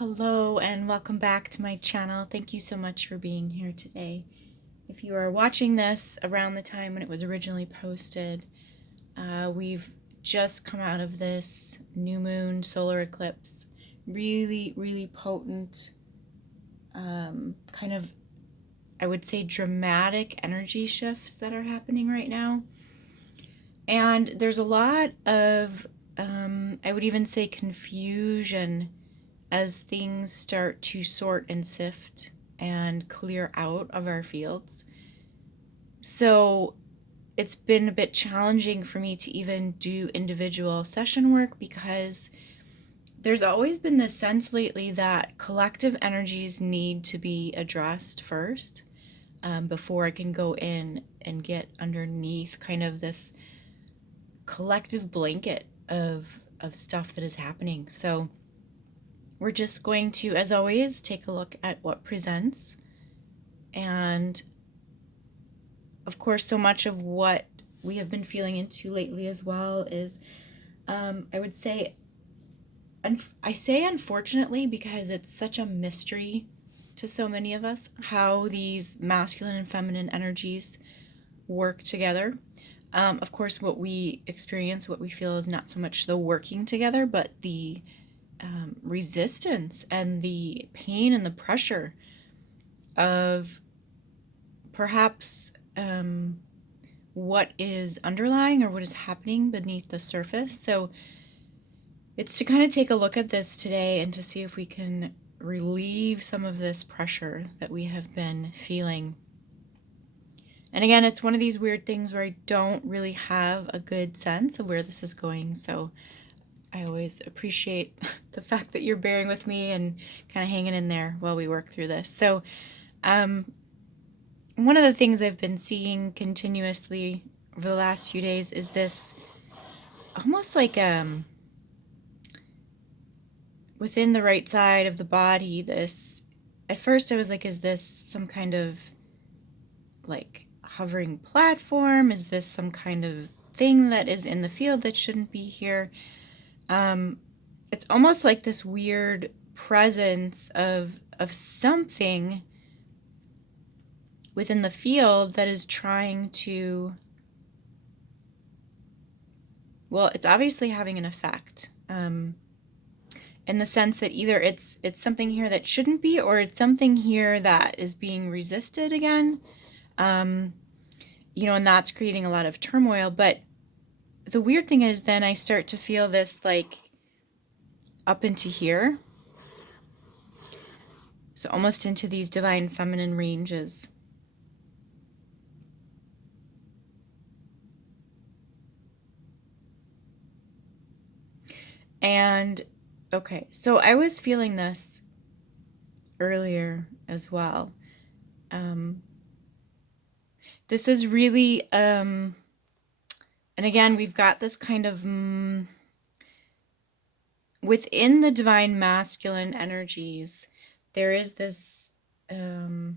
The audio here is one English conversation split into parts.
Hello and welcome back to my channel. Thank you so much for being here today. If you are watching this around the time when it was originally posted, we've just come out of this new moon solar eclipse. Really potent, kind of, I would say, dramatic energy shifts that are happening right now. And there's a lot of, I would even say, confusion as things start to sort and sift and clear out of our fields. So it's been a bit challenging for me to even do individual session work because there's always been this sense lately that collective energies need to be addressed first, before I can go in and get underneath kind of this collective blanket of stuff that is happening. So we're just going to, as always, take a look at what presents. And of course, so much of what we have been feeling into lately as well is, I would say, I say unfortunately because it's such a mystery to so many of us how these masculine and feminine energies work together. Of course, what we experience, what we feel is not so much the working together, but the resistance and the pain and the pressure of perhaps what is underlying or what is happening beneath the surface. So it's to kind of take a look at this today and to see if we can relieve some of this pressure that we have been feeling. And again, it's one of these weird things where I don't really have a good sense of where this is going. So I always appreciate the fact that you're bearing with me and kind of hanging in there while we work through this. So one of the things I've been seeing continuously over the last few days is this almost like within the right side of the body, this, at first I was like, is this some kind of like hovering platform? Is this some kind of thing that is in the field that shouldn't be here? It's almost like this weird presence of something within the field that is trying to, well, it's obviously having an effect, in the sense that either it's something here that shouldn't be, or it's something here that is being resisted again, and that's creating a lot of turmoil. But the weird thing is then I start to feel this like up into here, so almost into these divine feminine ranges. And okay, so I was feeling this earlier as well. This is really, and again, we've got this kind of, within the divine masculine energies, there is this, I'll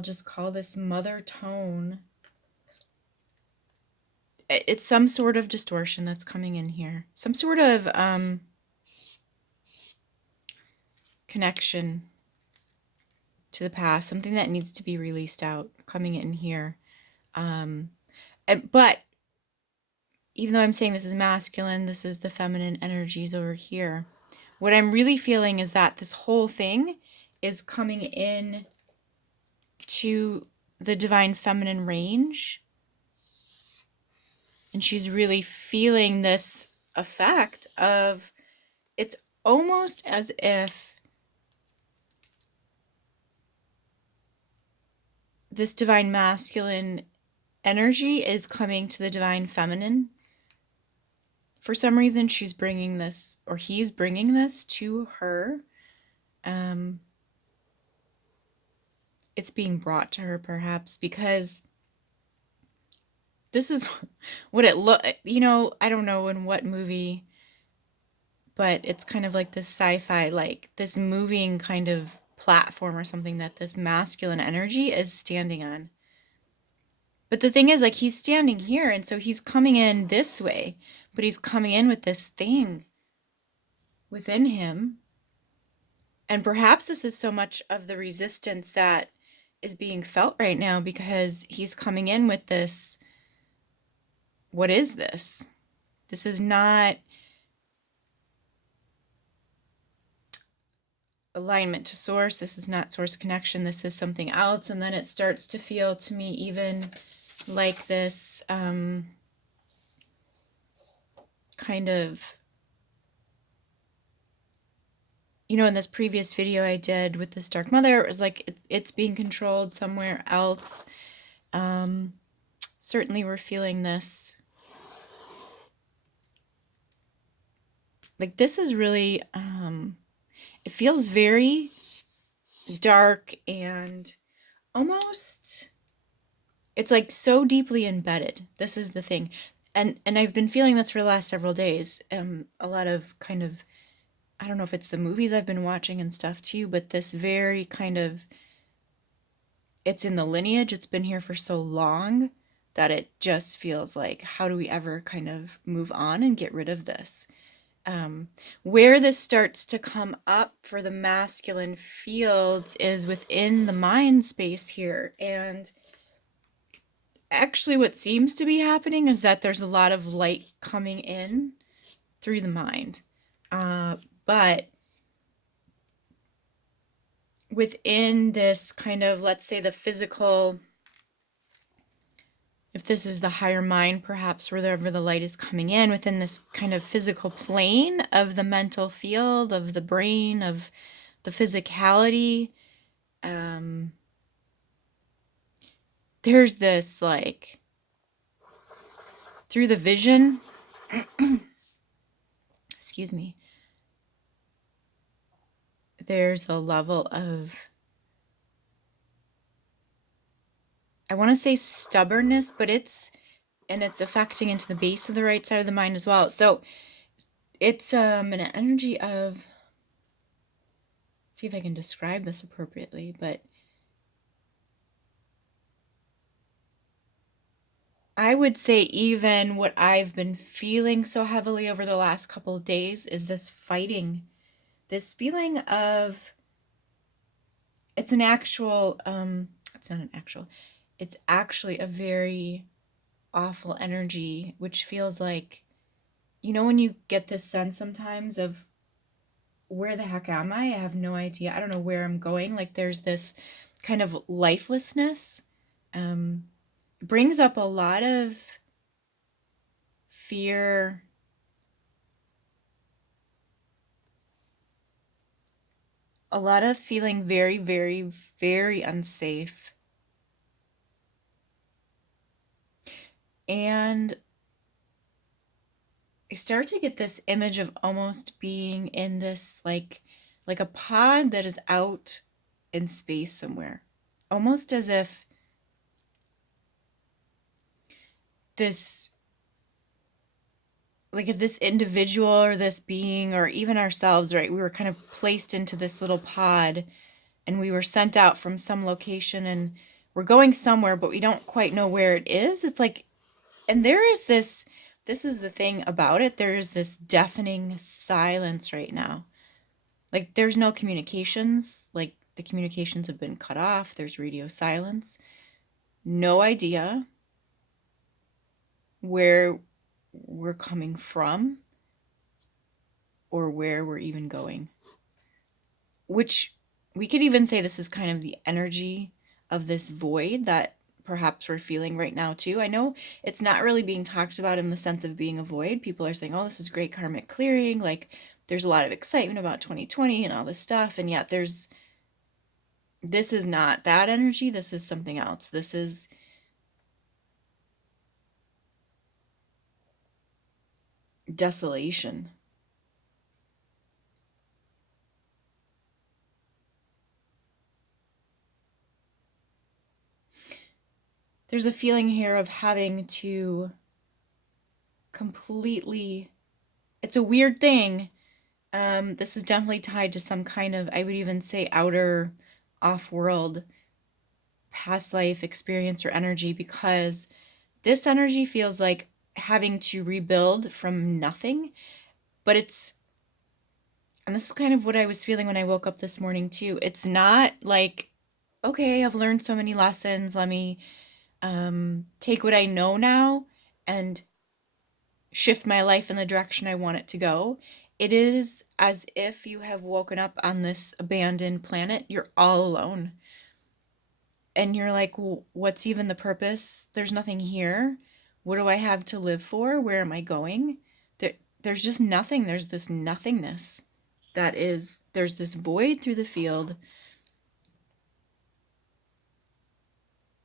just call this mother tone. It's some sort of distortion that's coming in here. Some sort of connection to the past. Something that needs to be released out, coming in here. But even though I'm saying this is masculine, this is the feminine energies over here. What I'm really feeling is that this whole thing is coming in to the divine feminine range. And she's really feeling this effect of, it's almost as if this divine masculine energy is coming to the divine feminine. For some reason, she's bringing this, or he's bringing this to her. It's being brought to her perhaps because this is what it I don't know in what movie, but it's kind of like this sci-fi, like this moving kind of platform or something that this masculine energy is standing on. But the thing is, like, he's standing here, and so he's coming in this way, but he's coming in with this thing within him And perhaps this is so much of the resistance that is being felt right now because he's coming in with this, what is this? This is not alignment to source. This is not source connection. This is something else. And then it starts to feel to me even like this kind of, in this previous video I did with this dark mother, it was like it's being controlled somewhere else. Certainly we're feeling this. Like this is really, it feels very dark and almost, it's like so deeply embedded. This is the thing. And I've been feeling this for the last several days. A lot of kind of, I don't know if it's the movies I've been watching and stuff too, but this very kind of, it's in the lineage. It's been here for so long that it just feels like, how do we ever kind of move on and get rid of this? Where this starts to come up for the masculine fields is within the mind space here. And actually what seems to be happening is that there's a lot of light coming in through the mind. But within this kind of, let's say the physical, if this is the higher mind, perhaps wherever the light is coming in, within this kind of physical plane of the mental field, of the brain, of the physicality, there's this like, through the vision, excuse me, there's a level of, I want to say stubbornness, but it's affecting into the base of the right side of the mind as well. So it's an energy of, let's see if I can describe this appropriately, but I would say even what I've been feeling so heavily over the last couple of days is this fighting, this feeling of, it's an actual, it's not an actual, it's actually a very awful energy, which feels like, when you get this sense sometimes of, where the heck am I? I have no idea. I don't know where I'm going. Like there's this kind of lifelessness. Brings up a lot of fear, a lot of feeling very, very, very unsafe. And I start to get this image of almost being in this like a pod that is out in space somewhere. Almost as if this, like if this individual or this being or even ourselves, right, we were kind of placed into this little pod and we were sent out from some location and we're going somewhere, but we don't quite know where it is. It's like, and there is this is the thing about it, there is this deafening silence right now. Like there's no communications, like the communications have been cut off, there's radio silence. No idea where we're coming from or where we're even going. Which we could even say this is kind of the energy of this void that perhaps we're feeling right now too. I know it's not really being talked about in the sense of being a void. People are saying, oh, this is great karmic clearing. Like there's a lot of excitement about 2020 and all this stuff. And yet this is not that energy. This is something else. This is desolation. There's a feeling here of having to completely, it's a weird thing. This is definitely tied to some kind of, I would even say, outer, off-world, past life experience or energy, because this energy feels like having to rebuild from nothing, but it's, And this is kind of what I was feeling when I woke up this morning too. It's not like, okay, I've learned so many lessons. Let me take what I know now and shift my life in the direction I want it to go. It is as if you have woken up on this abandoned planet. You're all alone. And you're like, well, what's even the purpose? There's nothing here. What do I have to live for? Where am I going? There's just nothing. There's this nothingness. There's this void through the field.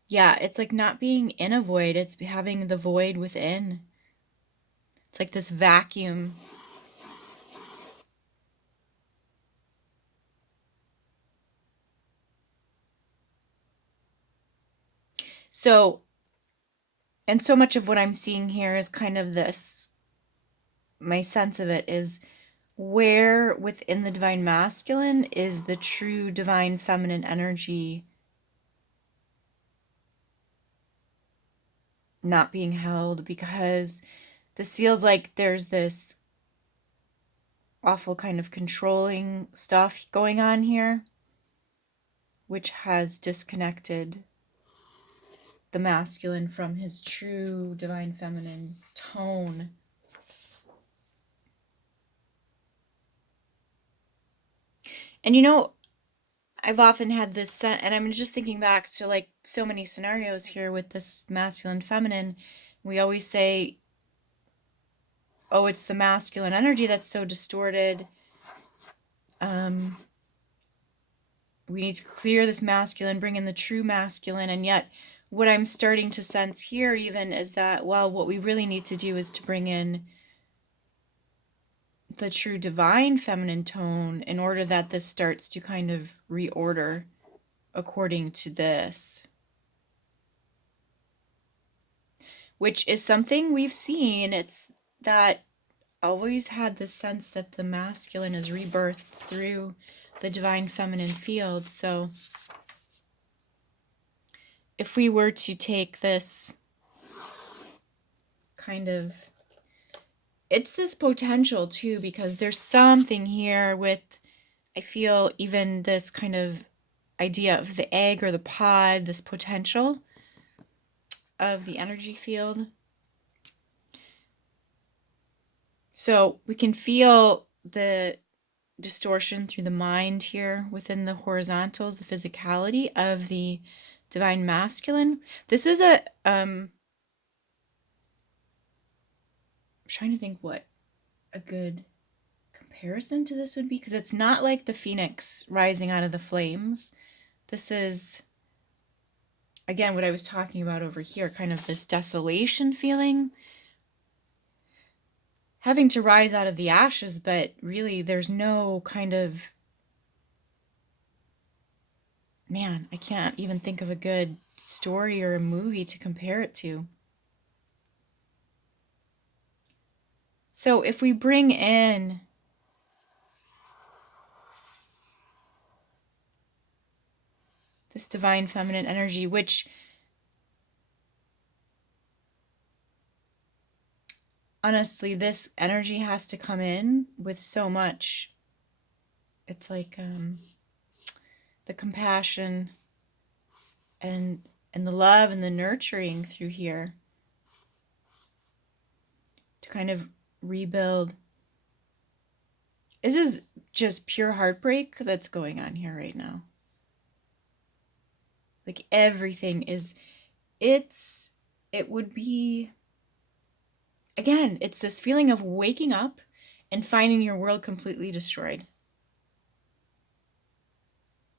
Yeah, it's like not being in a void, it's having the void within. It's like this vacuum. So, and so much of what I'm seeing here is kind of this, my sense of it is where within the divine masculine is the true divine feminine energy not being held, because this feels like there's this awful kind of controlling stuff going on here, which has disconnected the masculine from his true divine feminine tone. And I've often had this sense, and I'm just thinking back to like so many scenarios here with this masculine feminine. We always say, oh, it's the masculine energy that's so distorted. We need to clear this masculine, bring in the true masculine. And yet what I'm starting to sense here even is that, well, what we really need to do is to bring in the true divine feminine tone in order that this starts to kind of reorder according to this, which is something we've seen. It's that always had this sense that the masculine is rebirthed through the divine feminine field. So if we were to take this kind of, it's this potential too, because there's something here with, I feel even this kind of idea of the egg or the pod, this potential of the energy field. So we can feel the distortion through the mind here within the horizontals, the physicality of the divine masculine. This is I'm trying to think what a good comparison to this would be, because it's not like the phoenix rising out of the flames. This is, again, what I was talking about over here, kind of this desolation feeling, having to rise out of the ashes, but really there's no kind of, man, I can't even think of a good story or a movie to compare it to. So if we bring in this divine feminine energy, which honestly, this energy has to come in with so much. It's like the compassion and the love and the nurturing through here to kind of rebuild. This is just pure heartbreak that's going on here right now. Like everything is, it would be, again, it's this feeling of waking up and finding your world completely destroyed.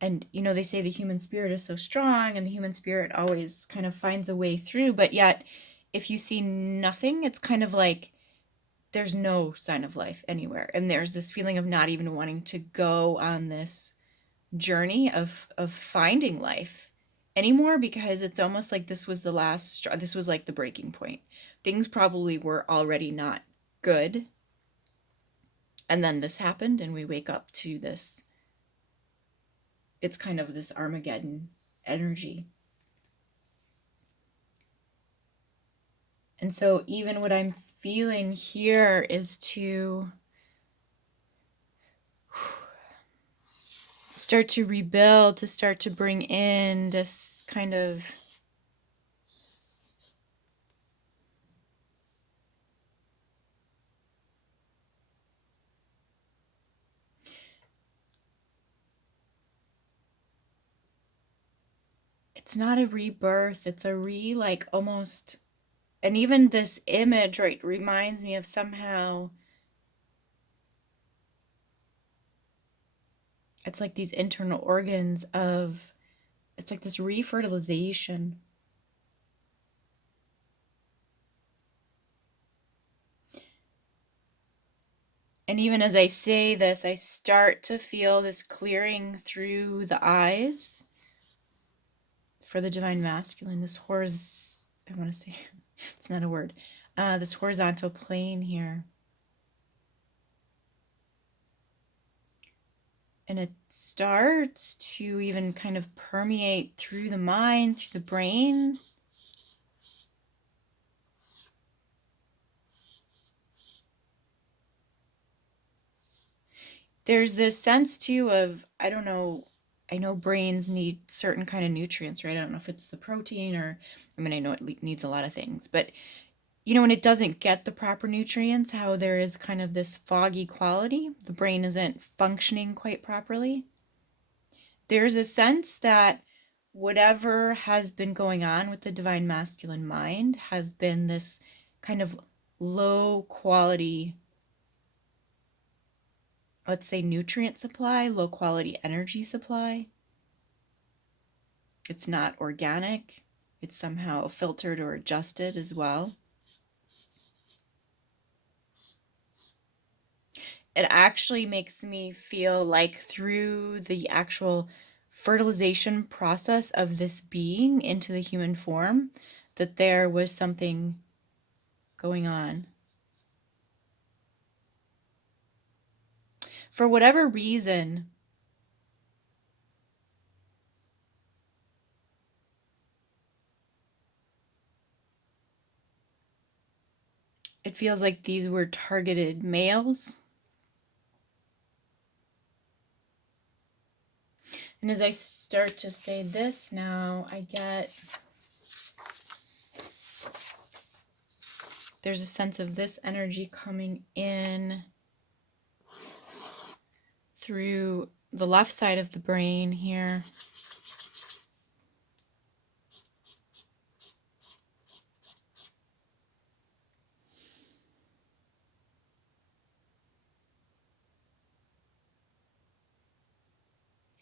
And, they say the human spirit is so strong and the human spirit always kind of finds a way through. But yet, if you see nothing, it's kind of like there's no sign of life anywhere. And there's this feeling of not even wanting to go on this journey of finding life anymore, because it's almost like this was the last straw. This was like the breaking point. Things probably were already not good. And then this happened and we wake up to this. It's kind of this Armageddon energy. And so even what I'm feeling here is to start to rebuild, to start to bring in this kind of it's not a rebirth, it's a like almost, and even this image, right, reminds me of somehow, it's like these internal organs of, it's like this refertilization. And even as I say this, I start to feel this clearing through the eyes for the divine masculine, this I want to say, it's not a word, this horizontal plane here. And it starts to even kind of permeate through the mind, through the brain. There's this sense too of, I don't know, I know brains need certain kind of nutrients, right? I don't know if it's the protein or, I mean, I know it needs a lot of things, but you know, when it doesn't get the proper nutrients, how there is kind of this foggy quality, the brain isn't functioning quite properly. There's a sense that whatever has been going on with the divine masculine mind has been this kind of low quality, let's say, nutrient supply, low quality energy supply. It's not organic. It's somehow filtered or adjusted as well. It actually makes me feel like through the actual fertilization process of this being into the human form, that there was something going on. For whatever reason, it feels like these were targeted males. And as I start to say this now, I get, there's a sense of this energy coming in through the left side of the brain here.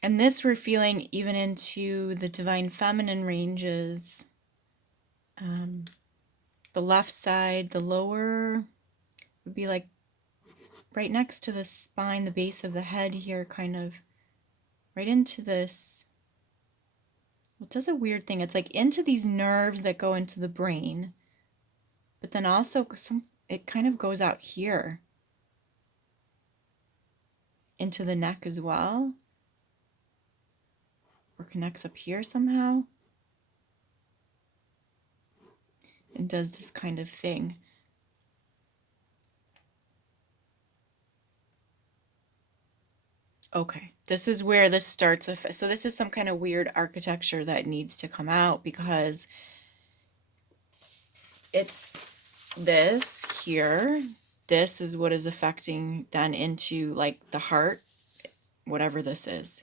And this we're feeling even into the divine feminine ranges. The left side, the lower, would be like right next to the spine, the base of the head here, kind of right into this. It does a weird thing. It's like into these nerves that go into the brain, but then also it kind of goes out here into the neck as well, or connects up here somehow, and does this kind of thing. Okay, this is where this starts. So this is some kind of weird architecture that needs to come out, because it's this here. This is what is affecting then into like the heart, whatever this is.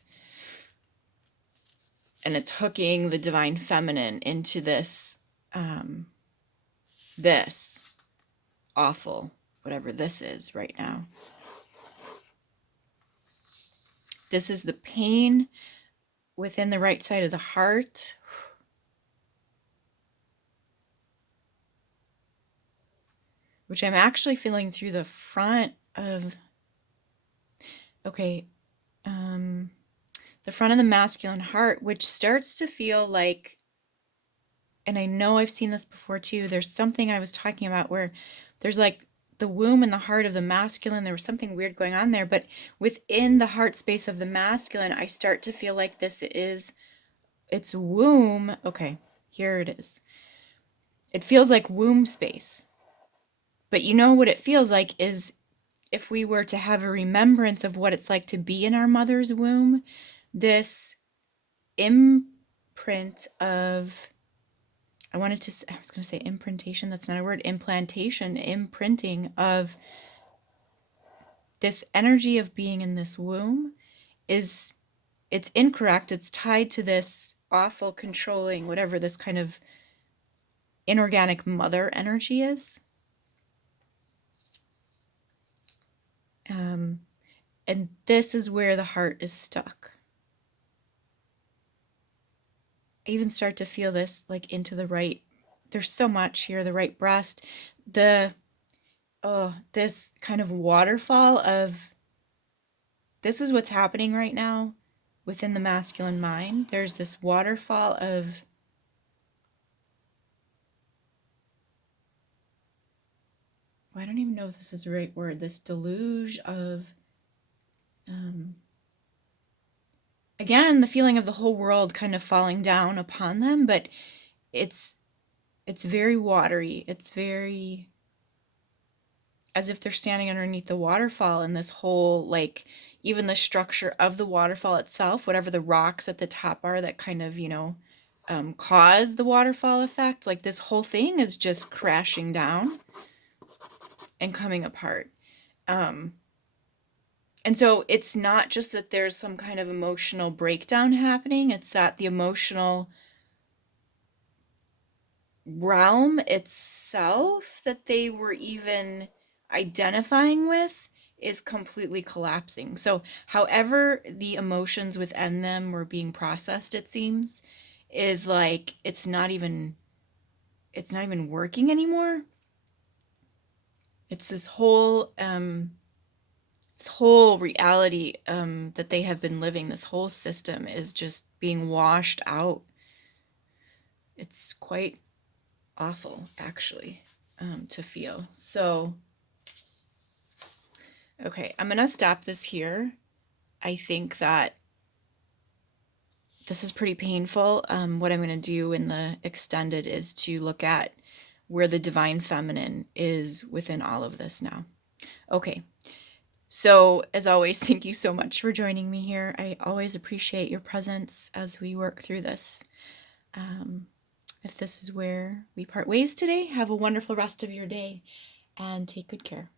And it's hooking the divine feminine into this, this awful, whatever this is right now. This is the pain within the right side of the heart. Which I'm actually feeling through the front of, okay, the front of the masculine heart, which starts to feel like, and I know I've seen this before too, there's something I was talking about where there's like the womb and the heart of the masculine, there was something weird going on there, but within the heart space of the masculine, I start to feel like this is its womb. Okay, here it is. It feels like womb space. But you know what it feels like is if we were to have a remembrance of what it's like to be in our mother's womb, this imprint of, I was going to say imprintation, that's not a word, implantation, imprinting of this energy of being in this womb is, it's incorrect. It's tied to this awful controlling, whatever this kind of inorganic mother energy is. And this is where the heart is stuck. I even start to feel this like into the right, there's so much here, the right breast, this kind of waterfall of, this is what's happening right now within the masculine mind. There's this waterfall of I don't even know if this is the right word, this deluge of, again, the feeling of the whole world kind of falling down upon them, but it's very watery. It's very as if they're standing underneath the waterfall, and this whole, like, even the structure of the waterfall itself, whatever the rocks at the top are that kind of, cause the waterfall effect, like this whole thing is just crashing down and coming apart. And so it's not just that there's some kind of emotional breakdown happening, it's that the emotional realm itself that they were even identifying with is completely collapsing. So however the emotions within them were being processed, it seems, is like it's not even working anymore. It's this whole reality that they have been living, this whole system is just being washed out. It's quite awful, actually, to feel. So, okay, I'm gonna stop this here. I think that this is pretty painful. What I'm gonna do in the extended is to look at where the divine feminine is within all of this now. Okay. So, as always, thank you so much for joining me here. I always appreciate your presence as we work through this. If this is where we part ways today, have a wonderful rest of your day and take good care.